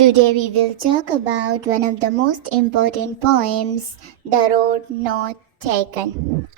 Today we will talk about one of the most important poems, The Road Not Taken.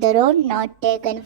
The Road Not Taken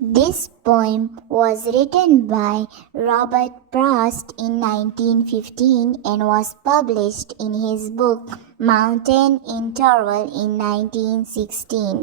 This poem was written by Robert Frost in 1915 and was published in his book Mountain Interval in 1916.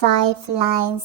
5 lines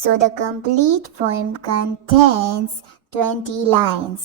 So the complete poem contains 20 lines.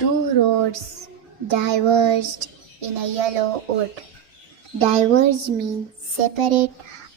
2 roads diverged in a yellow wood. Diverge means separate,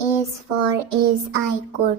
as far as I could.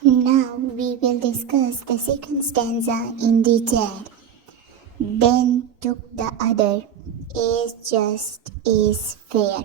Now we will discuss the second stanza in detail. Then took the other as just as fair.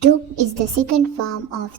took is the second form of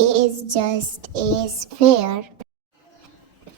as just as fair.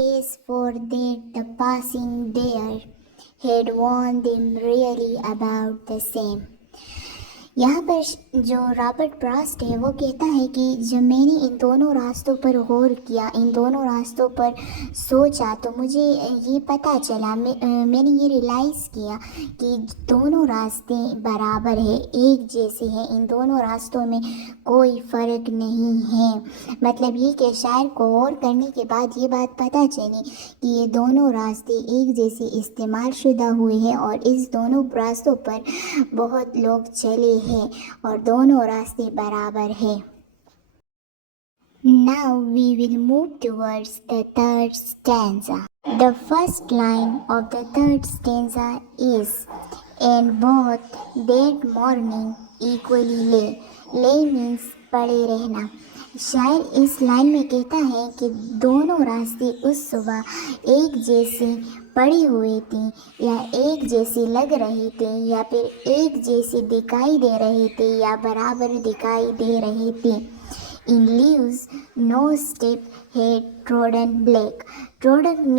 as for that the passing there had warned them really about the same. یہاں پر جو Robert پراسٹ ہے وہ کہتا ہے کہ جب میں نے ان دونوں راستوں پر غور کیا، ان دونوں راستوں پر سوچا، تو مجھے یہ پتہ چلا، میں نے یہ ریلائز کیا کہ دونوں راستے برابر ہیں، ایک جیسے ہیں، ان دونوں راستوں میں کوئی فرق نہیں ہے۔ مطلب یہ کہ شاعر کو غور کرنے کے بعد یہ بات پتہ چلی کہ یہ دونوں راستے ایک جیسے استعمال شدہ ہوئے ہیں، اور اس دونوں راستوں پر بہت لوگ چلے ہیں، اور دونوں راستے برابر ہیں۔ Now we will move towards the third stanza. The first line of the third stanza is, "And both that morning equally lay." Lay means پڑے رہنا۔ شاعر اس لائن میں کہتا ہے کہ دونوں راستے اس صبح ایک جیسے پڑے ہوئے تھے، یا ایک جیسے لگ رہے تھے، یا پھر ایک جیسے دکھائی دے رہے تھے، یا برابر دکھائی دے رہے تھے۔ In leaves no step had trodden black. Trodden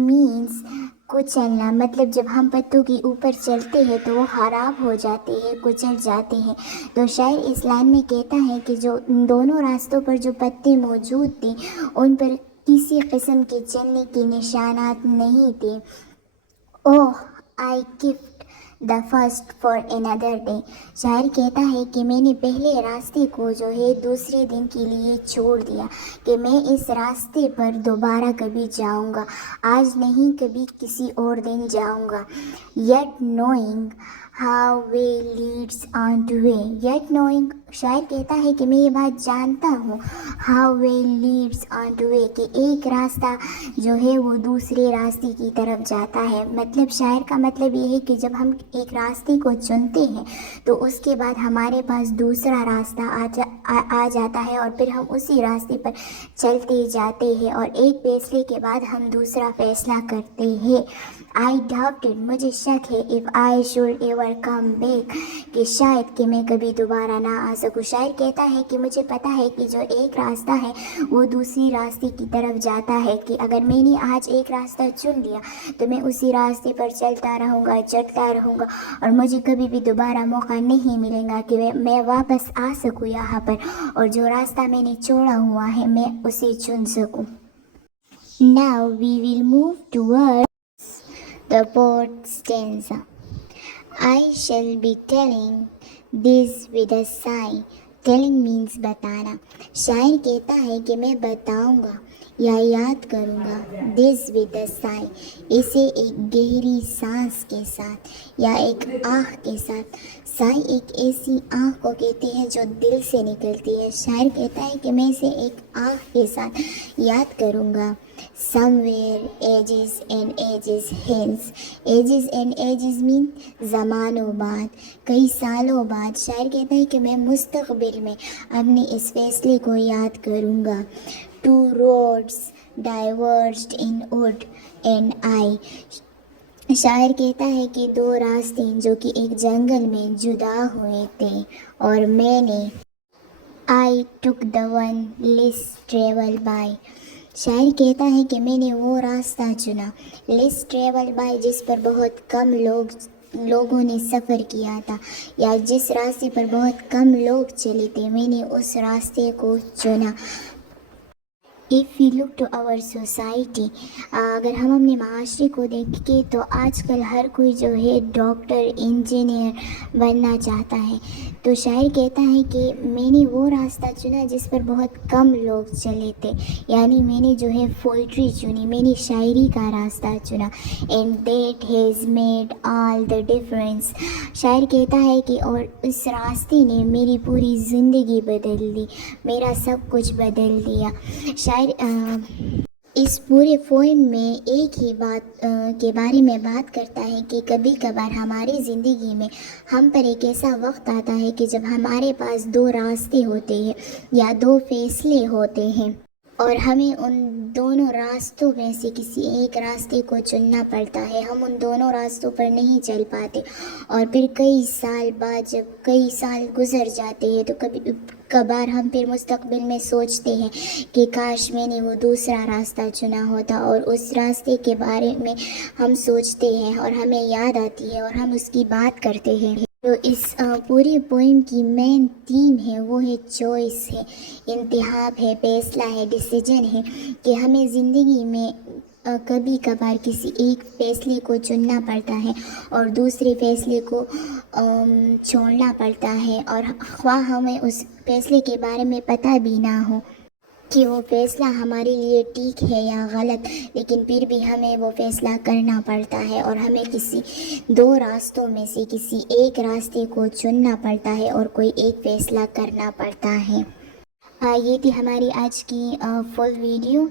means کچلنا، مطلب جب ہم پتوں کے اوپر چلتے ہیں تو وہ خراب ہو جاتے ہیں، کچل جاتے ہیں۔ تو شاعر اس لائن میں کہتا ہے کہ جو دونوں راستوں پر جو پتے موجود تھے ان پر کسی قسم کے چلنے کے نشانات نہیں تھے۔ Oh, I kept the first for another day. شاعر کہتا ہے کہ میں نے پہلے راستے کو جو ہے دوسرے دن کے لیے چھوڑ دیا، کہ میں اس راستے پر دوبارہ کبھی جاؤں گا، آج نہیں کبھی کسی اور دن جاؤں گا۔ Yet knowing how way leads on to way. Yet knowing، شاعر کہتا ہے کہ میں یہ بات جانتا ہوں، how way leads on to way، کہ ایک راستہ جو ہے وہ دوسرے راستے کی طرف جاتا ہے۔ مطلب شاعر کا مطلب یہ ہے کہ جب ہم ایک راستے کو چنتے ہیں تو اس کے بعد ہمارے پاس دوسرا راستہ آ جاتا ہے، اور پھر ہم اسی راستے پر چلتے جاتے ہیں، اور ایک فیصلے کے بعد ہم دوسرا فیصلہ کرتے ہیں۔ I doubted، مجھے شک ہے، if I should ever come back، کہ شاید کہ میں کبھی دوبارہ نہ آ سکوں۔ شاعر کہتا ہے کہ مجھے پتہ ہے کہ جو ایک راستہ ہے وہ دوسری راستے کی طرف جاتا ہے، کہ اگر میں نے آج ایک راستہ چن لیا تو میں اسی راستے پر چلتا رہوں گا، چلتا رہوں گا، اور مجھے کبھی بھی دوبارہ موقع نہیں ملے گا کہ میں واپس آ سکوں یہاں پر، اور جو راستہ میں نے چھوڑا ہوا ہے میں اسے چن سکوں۔ Now we will move towards the fourth stanza. I shall be telling this with a sigh. Telling means بتانا۔ شاعر کہتا ہے کہ میں بتاؤں گا یا یاد کروں گا، this with a sigh، اسے ایک گہری سانس کے ساتھ یا ایک آہ کے ساتھ۔ سائے ایک ایسی آہ کو کہتے ہیں جو دل سے نکلتی ہے۔ شاعر کہتا ہے کہ میں اسے ایک آہ کے ساتھ یاد کروں گا۔ Somewhere ages and ages hence. Ages and ages mean زمانوں بعد، کئی سالوں بعد۔ شاعر کہتا ہے کہ میں مستقبل میں اپنے اس فیصلے کو یاد کروں گا۔ Two roads diverged in wood and I. شاعر کہتا ہے کہ دو راستے جو کہ ایک جنگل میں جدا ہوئے تھے، اور میں نے I took the one less traveled by. شاعر کہتا ہے کہ میں نے وہ راستہ چنا less traveled by، جس پر بہت کم لوگوں نے سفر کیا تھا، یا جس راستے پر بہت کم لوگ چلے تھے، میں نے اس راستے کو چنا۔ If we look to our society، اگر ہم اپنے معاشرے کو دیکھیں تو آج کل ہر کوئی جو ہے ڈاکٹر، انجینئر بننا چاہتا ہے۔ تو شاعر کہتا ہے کہ میں نے وہ راستہ چنا جس پر بہت کم لوگ چلے تھے، یعنی میں نے جو ہے پوئٹری چنی، میں نے شاعری کا راستہ چنا۔ And that has made all the difference. شاعر کہتا ہے کہ اور اس راستے نے میری پوری زندگی بدل دی، میرا سب کچھ بدل دیا۔ شاعر اس پورے پوئم میں ایک ہی بات کے بارے میں بات کرتا ہے کہ کبھی کبھار ہماری زندگی میں ہم پر ایک ایسا وقت آتا ہے کہ جب ہمارے پاس دو راستے ہوتے ہیں یا دو فیصلے ہوتے ہیں، اور ہمیں ان دونوں راستوں میں سے کسی ایک راستے کو چننا پڑتا ہے۔ ہم ان دونوں راستوں پر نہیں چل پاتے، اور پھر کئی سال بعد جب کئی سال گزر جاتے ہیں تو کبھار ہم پھر مستقبل میں سوچتے ہیں کہ کاش میں نے وہ دوسرا راستہ چنا ہوتا، اور اس راستے کے بارے میں ہم سوچتے ہیں اور ہمیں یاد آتی ہے اور ہم اس کی بات کرتے ہیں۔ جو اس پوری پوئم کی مین تھیم ہے وہ ہے چوائس ہے، انتخاب ہے، فیصلہ ہے، ڈیسیجن ہے کہ ہمیں زندگی میں کبھی کبھار کسی ایک فیصلے کو چننا پڑتا ہے اور دوسرے فیصلے کو چھوڑنا پڑتا ہے، اور خواہ ہمیں اس فیصلے کے بارے میں پتہ بھی نہ ہو کہ وہ فیصلہ ہمارے لیے ٹھیک ہے یا غلط، لیکن پھر بھی ہمیں وہ فیصلہ کرنا پڑتا ہے اور ہمیں کسی دو راستوں میں سے کسی ایک راستے کو چننا پڑتا ہے اور کوئی ایک فیصلہ کرنا پڑتا ہے۔ یہ تھی ہماری آج کی فل ویڈیو،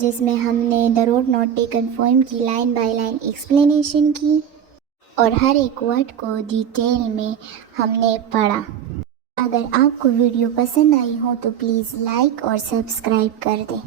جس میں ہم نے the road not taken poem کی لائن بائی لائن ایکسپلینیشن کی اور ہر ایک ورڈ کو ڈیٹیل میں ہم نے پڑھا۔ اگر آپ کو ویڈیو پسند آئی ہو تو پلیز لائک اور سبسکرائب کر دیں۔